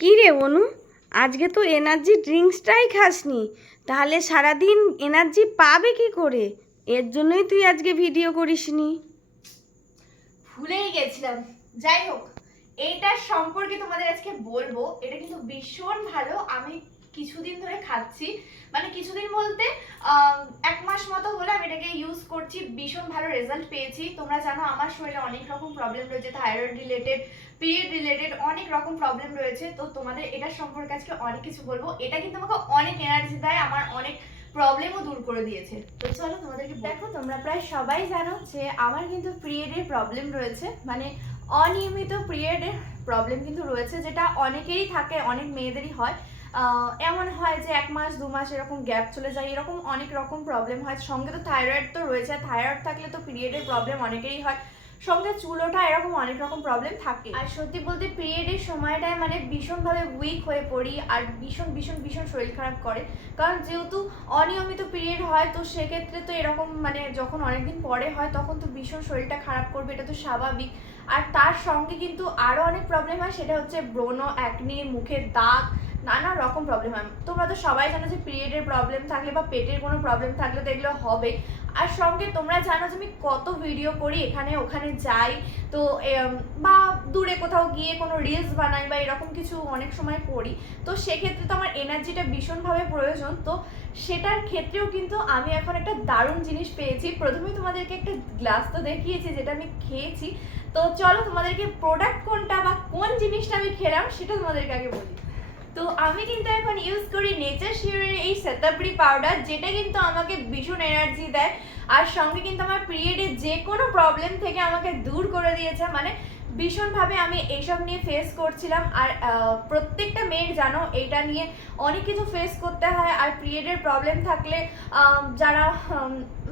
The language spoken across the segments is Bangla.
কী রে অনু আজকে তো এনার্জি ড্রিঙ্কসটাই খাসনি। তাহলে সারাদিন এনার্জি পাবে কি করে? এর জন্যই তুই আজকে ভিডিও করিসনি। ভুলেই গেছিলাম। যাই হোক, এইটার সম্পর্কে তোমাদের আজকে বলব। এটা কিন্তু ভীষণ ভালো। আমি কিছুদিন ধরে খাচ্ছি। মানে কিছুদিন বলতে এক মাস মতো হলো আমি এটাকে ইউজ করছি, ভীষণ ভালো রেজাল্ট পেয়েছি। তোমরা জানো আমার শরীরে অনেক রকম প্রবলেম রয়েছে থাইরয়েড রিলেটেড পিরিয়ড রিলেটেড অনেক রকম প্রবলেম রয়েছে। তো তোমাদের এটার সম্পর্কে আজকে অনেক কিছু বলব। এটা কিন্তু আমাকে অনেক এনার্জি দেয়, আমার অনেক প্রবলেমও দূর করে দিয়েছে। তো চলো তোমাদেরকে দেখো, তোমরা প্রায় সবাই জানো যে আমার কিন্তু পিরিয়ডের প্রবলেম রয়েছে। মানে অনিয়মিত পিরিয়ডের প্রবলেম কিন্তু রয়েছে, যেটা অনেকেরই থাকে, অনেক মেয়েদেরই হয়। এমন হয় যে এক মাস, দু মাস এরকম গ্যাপ চলে যায়। এরকম অনেক রকম প্রবলেম হয়। সঙ্গে তো থাইরয়েড তো রয়েছে। থাইরয়েড থাকলে তো পিরিয়ডের প্রবলেম অনেকেরই হয়। সঙ্গে চুলোটা এরকম অনেক রকম প্রবলেম থাকে। আর সত্যি বলতে পিরিয়ডের সময়টায় মানে ভীষণভাবে উইক হয়ে পড়ি আর ভীষণ ভীষণ ভীষণ শরীর খারাপ করে। কারণ যেহেতু অনিয়মিত পিরিয়ড হয়, তো সেক্ষেত্রে তো এরকম মানে যখন অনেকদিন পরে হয়, তখন তো ভীষণ শরীরটা খারাপ করবে, এটা তো স্বাভাবিক। আর তার সঙ্গে কিন্তু আরও অনেক প্রবলেম হয়, সেটা হচ্ছে ব্রণ অ্যাকনি মুখের দাগ নানা রকম প্রবলেম হয়। তোমরা তো সবাই জানো যে পিরিয়ডের প্রবলেম থাকলে বা পেটের কোনো প্রবলেম থাকলে তো এগুলো হবে আর সঙ্গে তোমরা জানো যে আমি কত ভিডিও করি, এখানে ওখানে যাই। তো বা দূরে কোথাও গিয়ে কোনো রিলস বানাই বা এরকম কিছু অনেক সময় করি। তো সেক্ষেত্রে তো আমার এনার্জিটা ভীষণভাবে প্রয়োজন। তো সেটার ক্ষেত্রেও কিন্তু আমি এখন একটা দারুণ জিনিস পেয়েছি। প্রথমেই তোমাদেরকে একটা গ্লাস তো দেখিয়েছি যেটা আমি খেয়েছি। তো চলো তোমাদেরকে প্রোডাক্ট কোনটা বা কোন জিনিসটা আমি খেলাম সেটা তোমাদেরকে আগে বলি। তো আমি কিন্তু এখন ইউজ করি নেচার শিওরের এই শতাবড়ি পাউডার যেটা কিন্তু আমাকে ভীষণ এনার্জি দেয়। আর সঙ্গে কিন্তু আমার পিরিয়ডের যে কোনো প্রবলেম থেকে আমাকে দূর করে দিয়েছে। মানে ভীষণভাবে আমি এইসব নিয়ে ফেস করছিলাম। আর প্রত্যেকটা মেয়ের জানো, এটা নিয়ে অনেক কিছু ফেস করতে হয়। আর পিরিয়ডের প্রবলেম থাকলে যারা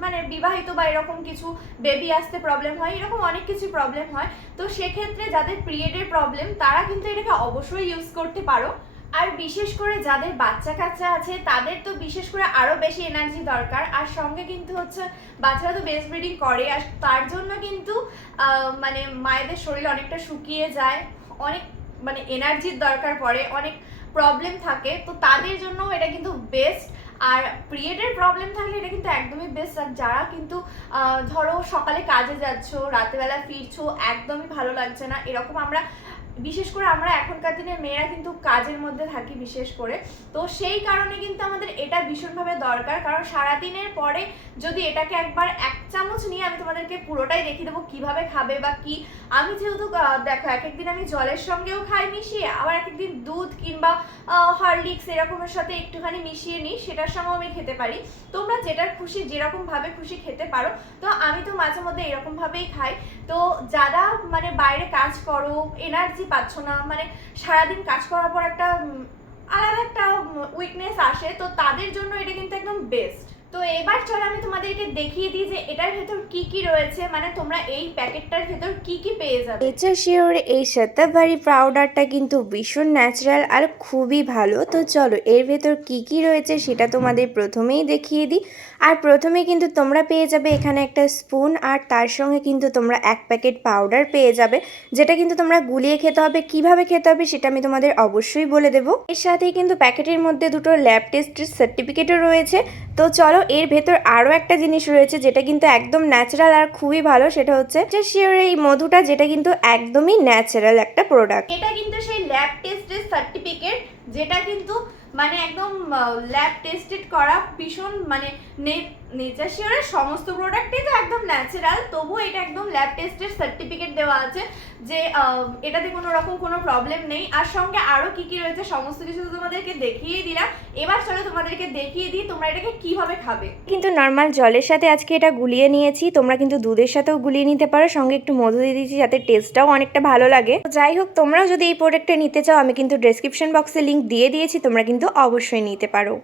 মানে বিবাহিত বা এরকম কিছু বেবি আসতে প্রবলেম হয়, এরকম অনেক কিছু প্রবলেম হয়। তো সেক্ষেত্রে যাদের পিরিয়ডের প্রবলেম তারা কিন্তু এটাকে অবশ্যই ইউজ করতে পারো। আর বিশেষ করে যাদের বাচ্চা কাচ্চা আছে, তাদের তো বিশেষ করে আরও বেশি এনার্জি দরকার। আর সঙ্গে কিন্তু হচ্ছে, বাচ্চারা তো বেস্ট ব্রিডিং করে, আর তার জন্য কিন্তু মানে মায়েদের শরীর অনেকটা শুকিয়ে যায়, অনেক মানে এনার্জির দরকার পড়ে, অনেক প্রবলেম থাকে। তো তাদের জন্য এটা কিন্তু বেস্ট আর পিরিয়ডের প্রবলেম থাকলে এটা কিন্তু একদমই বেস্ট আর যারা কিন্তু ধরো সকালে কাজে যাচ্ছ, রাতেবেলা ফিরছো, একদমই ভালো লাগছে না। এরকম আমরা বিশেষ করে আমরা এখনকার দিনের মেয়েরা কিন্তু কাজের মধ্যে থাকি বিশেষ করে। তো সেই কারণে কিন্তু আমাদের এটা ভীষণভাবে দরকার। কারণ সারাদিনের পরে যদি এটাকে একবার এক চামচ নিয়ে আমি তোমাদেরকে পুরোটাই দেখিয়ে দেবো কীভাবে খাবে বা কি। আমি যেহেতু দেখো এক একদিন আমি জলের সঙ্গেও খাই মিশিয়ে, আবার এক একদিন দুধ কিংবা হরলিক্স এরকমের সাথে একটুখানি মিশিয়ে নিই, সেটার সঙ্গেও আমি খেতে পারি। তোমরা যেটার খুশি যেরকম ভাবে খুশি খেতে পারো। তো আমি তো মাঝে মধ্যে এরকমভাবেই খাই। তো যারা মানে বাইরে কাজ করো এনার্জি পাচ্ছ না। মানে সারাদিন কাজ করার পর একটা আলাদা একটা উইকনেস আসে। তো তাদের জন্য এটা কিন্তু একদম বেস্ট তো এবার চলো আমি তোমাদেরকে দেখিয়ে দিই যে এটার ভেতর কি কি রয়েছে মানে তোমরা এই প্যাকেটটার ভেতর কি কি পেয়ে যাবে। নেচার শিওর এই শতাবারি পাউডারটা কিন্তু ভীষণ ন্যাচারাল আর খুবই ভালো। তো চলো, এর ভেতর কি কি রয়েছে সেটা তোমাদের প্রথমেই দেখিয়ে দিই। আর প্রথমে কিন্তু তোমরা পেয়ে যাবে এখানে একটা স্পুন আর তার সঙ্গে কিন্তু তোমরা এক প্যাকেট পাউডার পেয়ে যাবে, যেটা কিন্তু তোমরা গুলিয়ে খেতে হবে। কীভাবে খেতে হবে সেটা আমি তোমাদের অবশ্যই বলে দেবো। এর সাথেই কিন্তু প্যাকেটের মধ্যে দুটো ল্যাব টেস্টের সার্টিফিকেটও রয়েছে। তো চলো এর ভেতর আরও একটা জিনিস রয়েছে যেটা কিন্তু একদম ন্যাচারাল আর খুবই ভালো, সেটা হচ্ছে যে শিওর এই মধুটা যেটা কিন্তু একদমই ন্যাচারাল একটা প্রোডাক্ট এটা কিন্তু সেই ল্যাব টেস্টের সার্টিফিকেট যেটা কিন্তু মানে একদম ল্যাব টেস্টেড করা ভীষণ মানে নেচার শিওরের সমস্ত প্রোডাক্টই তো একদম ন্যাচারাল তবুও এটা একদম ল্যাব টেস্টের সার্টিফিকেট দেওয়া আছে যে এটাতে কোনো রকম কোনো প্রবলেম নেই। আর সঙ্গে আরও কি কি রয়েছে, সমস্ত কিছু তো তোমাদেরকে দেখিয়ে দিলাম। এবার চলো তোমাদেরকে দেখিয়ে দিই তোমরা এটাকে কীভাবে খাবে। কিন্তু নর্মাল জলের সাথে আজকে এটা গুলিয়ে নিয়েছি, তোমরা কিন্তু দুধের সাথেও গুলিয়ে নিতে পারো। সঙ্গে একটু মধু দিয়ে দিয়েছি যাতে টেস্টটাও অনেকটা ভালো লাগে। যাই হোক, তোমরাও যদি এই প্রোডাক্টটা নিতে চাও, আমি কিন্তু ডেসক্রিপশন বক্সে লিঙ্ক দিয়ে দিয়েছি, তোমরা কিন্তু অবশ্যই নিতে পারো।